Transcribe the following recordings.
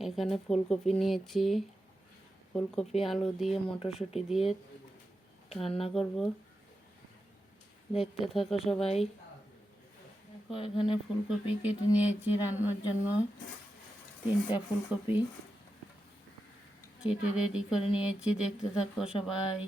এখানে ফুলকপি নিয়েছি। ফুলকপি, আলু দিয়ে, মটরশুঁটি দিয়ে রান্না করব। দেখতে থাকো সবাই। দেখো, এখানে ফুলকপি কেটে নিয়েছি রান্নার জন্য। তিনটা ফুলকপি কেটে রেডি করে নিয়েছি। দেখতে থাকো সবাই।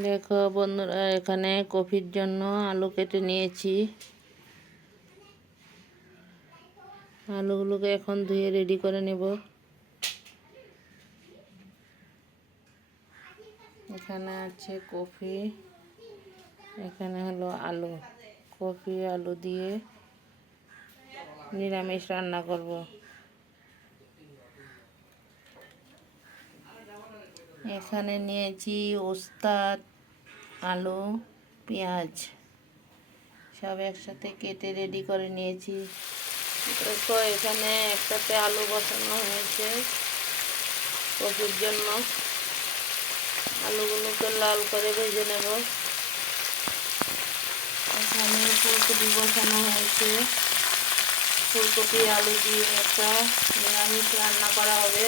দেখো বন্ধুরা, এখানে কফির জন্য আলু কেটে নিয়েছি। আলুগুলোকে এখন ধুয়ে রেডি করে নেব। এখানে আছে কফি, এখানে হলো আলু। কফি, আলু দিয়ে নিরামিষ রান্না করব। এখানে নিয়েছি ওস্তাদ, আলু, পেঁয়াজ। সব একসাথে কেটে রেডি করে নিয়েছি। দেখো এখানে একটাতে আলু বসানো হয়েছে কপির জন্য। আলুগুলোকে লাল করে ভেজে নেব। এখানে ফুলকপি বসানো হয়েছে। ফুলকপি, আলু দিয়ে একটা নিরামিষ রান্না করা হবে।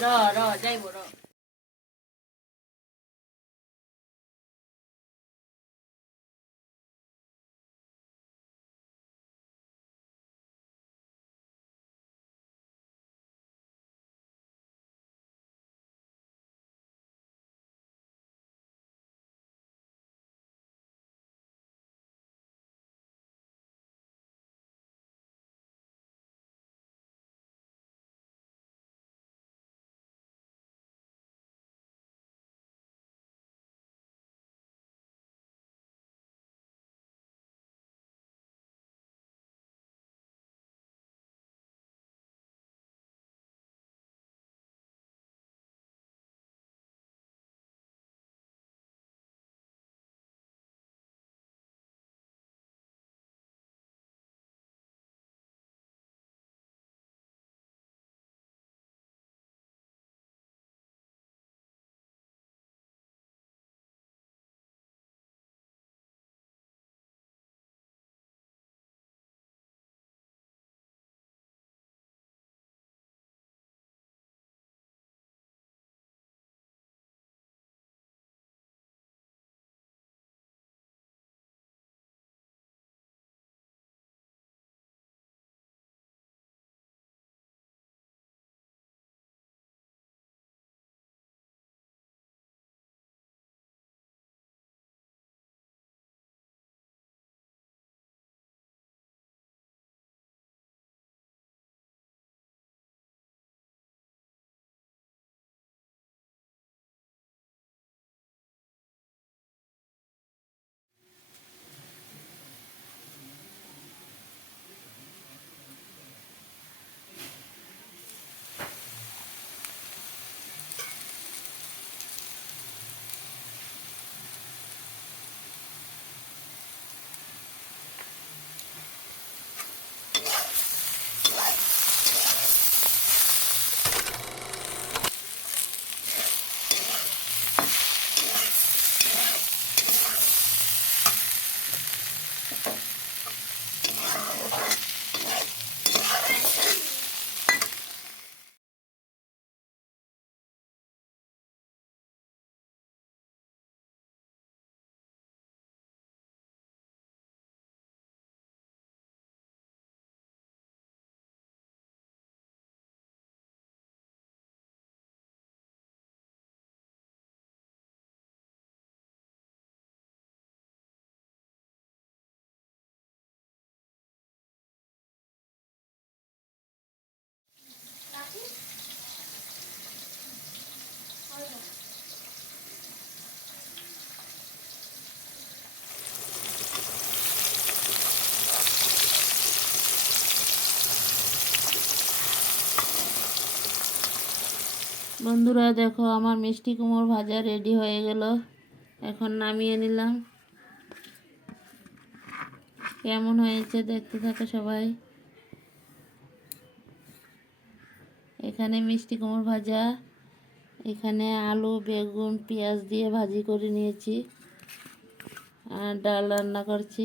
ર ર જાય ર বন্ধুরা, দেখো আমার মিষ্টি কুমড়ো ভাজা রেডি হয়ে গেল। এখন নামিয়ে নিলাম। কেমন হয়েছে দেখতে থাকো সবাই। এখানে মিষ্টি কুমড়ো ভাজা। এখানে আলু, বেগুন, পেঁয়াজ দিয়ে ভাজি করে নিয়েছি। আর ডাল রান্না করছি।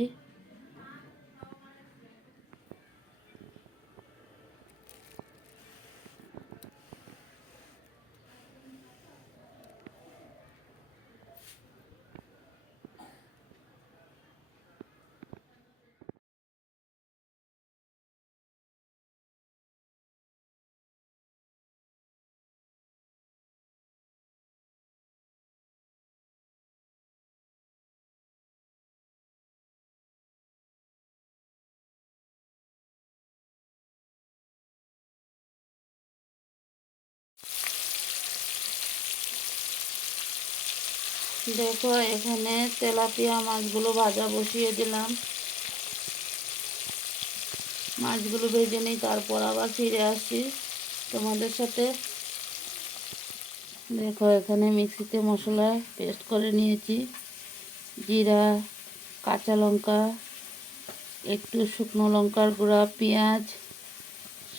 দেখো, এখানে তেলাপিয়া মাছগুলো ভাজা বসিয়ে দিলাম। মাছগুলো ভেজে নিই, তারপর আবার ফিরে আসি তোমাদের সাথে। দেখো, এখানে মিক্সিতে মশলা পেস্ট করে নিয়েছি। জিরা, কাঁচা লঙ্কা, একটু শুকনো লঙ্কার গুঁড়া, পেঁয়াজ,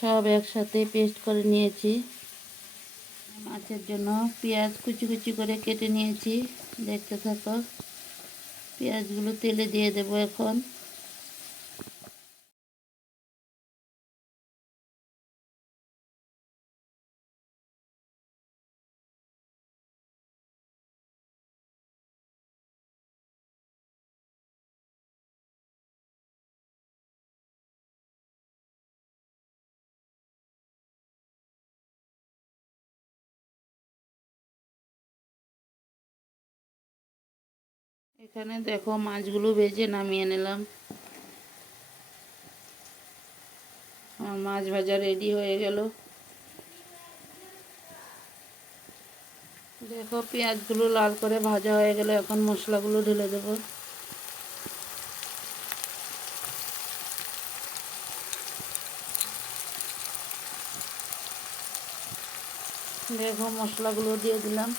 সব একসাথে পেস্ট করে নিয়েছি। মাছের জন্য পেঁয়াজ কুচি কুচি করে কেটে নিয়েছি। দেখতে থাকো। পেঁয়াজগুলো তেলে দিয়ে দেবো এখন। এখানে দেখো মাছগুলো ভেজে নামিয়ে নিলাম। আমার মাছ ভাজা রেডি হয়ে গেল। দেখো পেঁয়াজগুলো লাল করে ভাজা হয়ে গেলে, এখন মশলাগুলো ঢেলে দেবো। দেখো মশলাগুলো দিয়ে দিলাম।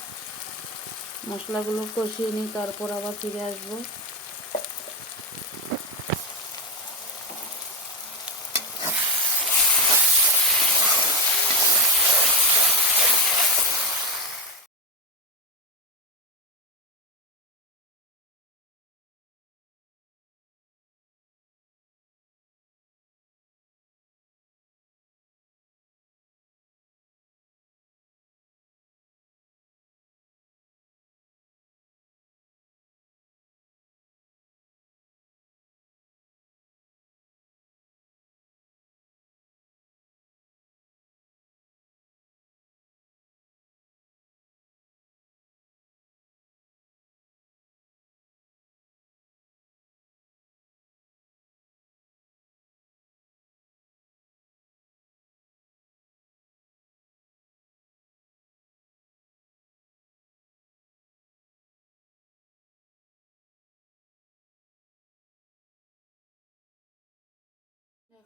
মশলাগুলো কষিয়ে নিই তারপর আবার ফিরে আসব।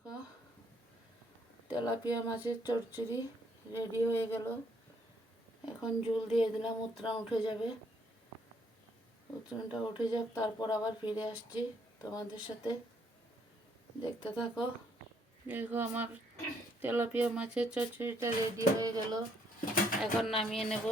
দেখো। তেলাপিয়া মাছের চচ্চড়ি রেডি হয়ে গেল। এখন ঝুল দিয়ে দিলাম উত্তরাণ উঠে যাবে। উত্তরাণটা উঠে যাক, তারপর আবার ফিরে আসছি তোমাদের সাথে। দেখতে থাকো। দেখো আমার তেলাপিয়া মাছের চচ্চড়িটা রেডি হয়ে গেল। এখন নামিয়ে নেব।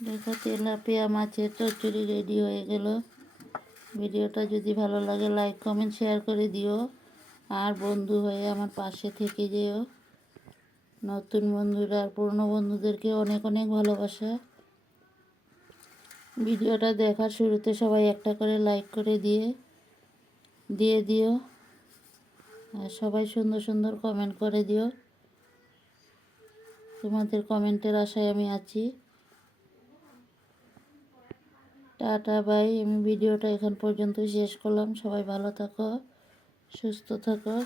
দেখো, তেলাপিয়া মাছের চচ্চড়ি রেডি হয়ে গেল। ভিডিওটা যদি ভালো লাগে লাইক কমেন্ট শেয়ার করে দিও। আর বন্ধু হয়ে আমার পাশে থেকে যেও। নতুন বন্ধুরা আর পুরনো বন্ধুদেরকে অনেক অনেক ভালোবাসা। ভিডিওটা দেখার শুরুতে সবাই একটা করে লাইক করে দিয়ে দিয়ে দিও। আর সবাই সুন্দর সুন্দর কমেন্ট করে দিও। তোমাদের কমেন্টের আশায় আমি আছি। Tata bye. আমি ভিডিওটা এখান পর্যন্ত শেষ করলাম। সবাই ভালো থাকো সুস্থ থাকো।